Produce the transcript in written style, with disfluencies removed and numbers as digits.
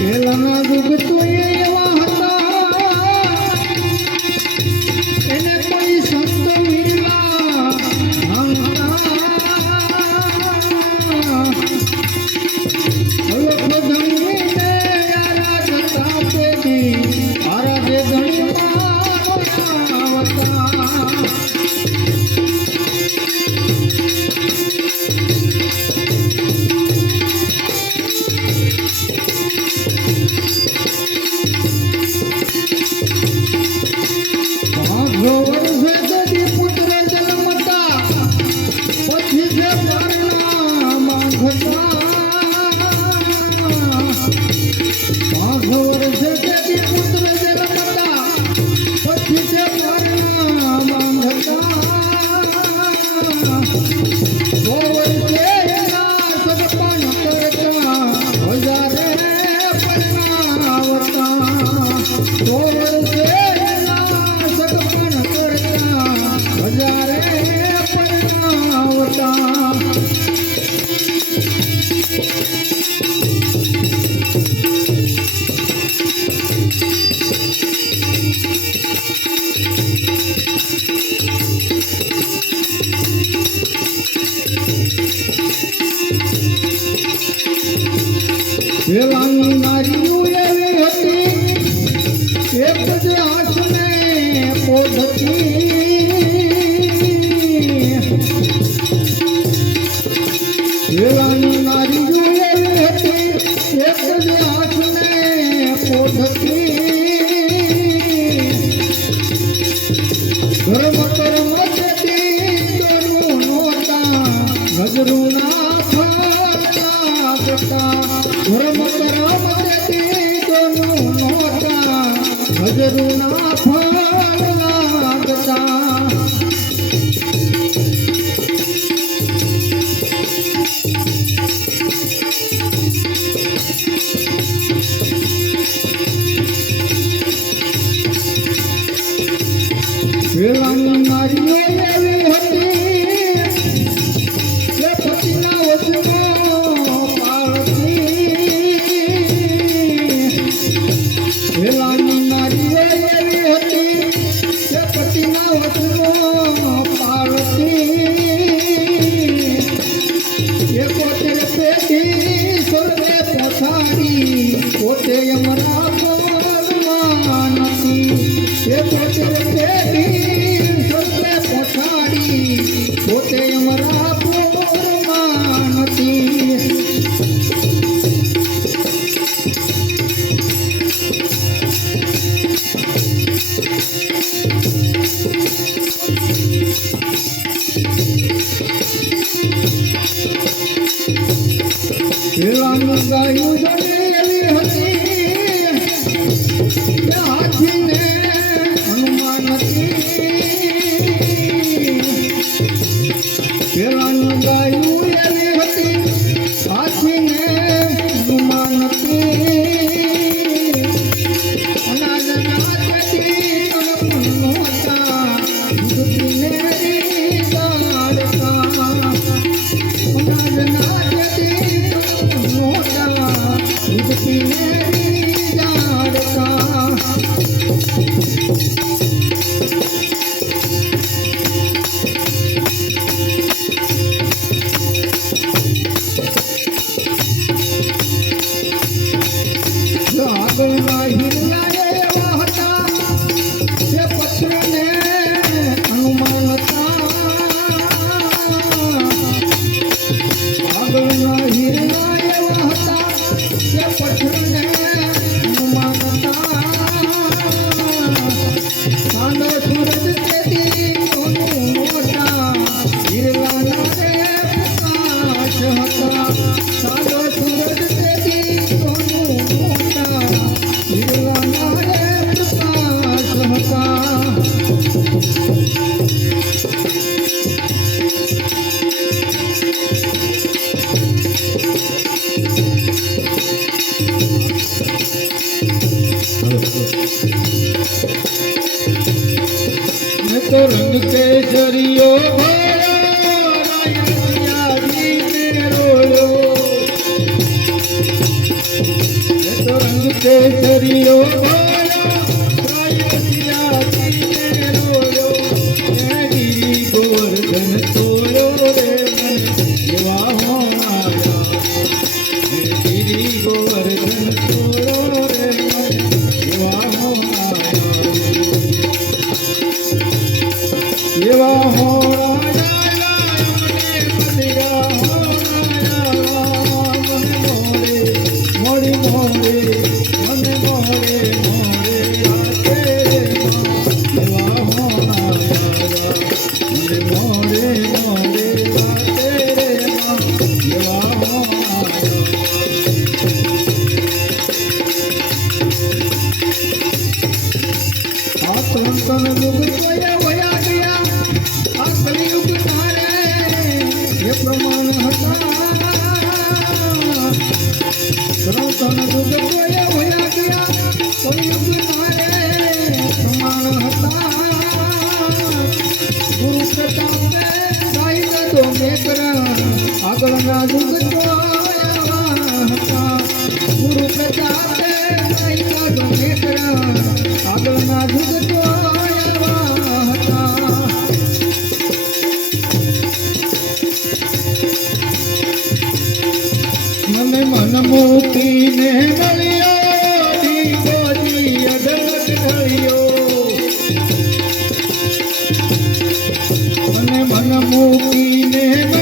પેલાના યુગ તો એવા હતા એને કોઈ સંત વીરલા વેલાની નારીઓ એવી હતી એક જ હાથને પોઢતી વેલાની નારીઓ એવી હતી એક જ હાથને પોઢતી ધર્મ કર્મ દેતી તોરું નોતા ગજરું ના ફરતા ગતા ધર્મ કર્મ દેતી તોરું નોતા ગજરું ના ફરતા ગતા વેલાની નારીઓ એવી હતી કે પતિના વચનો પાળતી વેલાની નારીઓ એવી હતી કે પતિના વચનો પાળતી એ પોતે પેઢી સ્વર્ગે પથારી પોતે યમના પગમાં નથી એ પોતે પેઢી સ્વર્ગે પથારી પોતે યમના પગમાં નથી વેલાનું ગાયું એવી હતી કે હાથીને હનુમાન હતી વેલાનું ગાયું એવી હતી હાથીને હનુમાન હતી અનાજ ના દેતી તણપ નહોતા દૂધને ગાળતા અનાજ ના દેતી મોટા કેસરીયો ગોયો પ્રાયતિયાતીને રોયો હે ગિરી ગોવર્ધન તોયો રે મને એવા હોનાયા હે ગિરી ગોવર્ધન તોયો રે મને એવા હોનાયા એવા આગળના યુગ હતા ગુરુ પ્રતાપે આગળના યુગ હતા મને મન મૂકીને મળ્યો દીકોજી અડગ થયો મને મન મૂકીને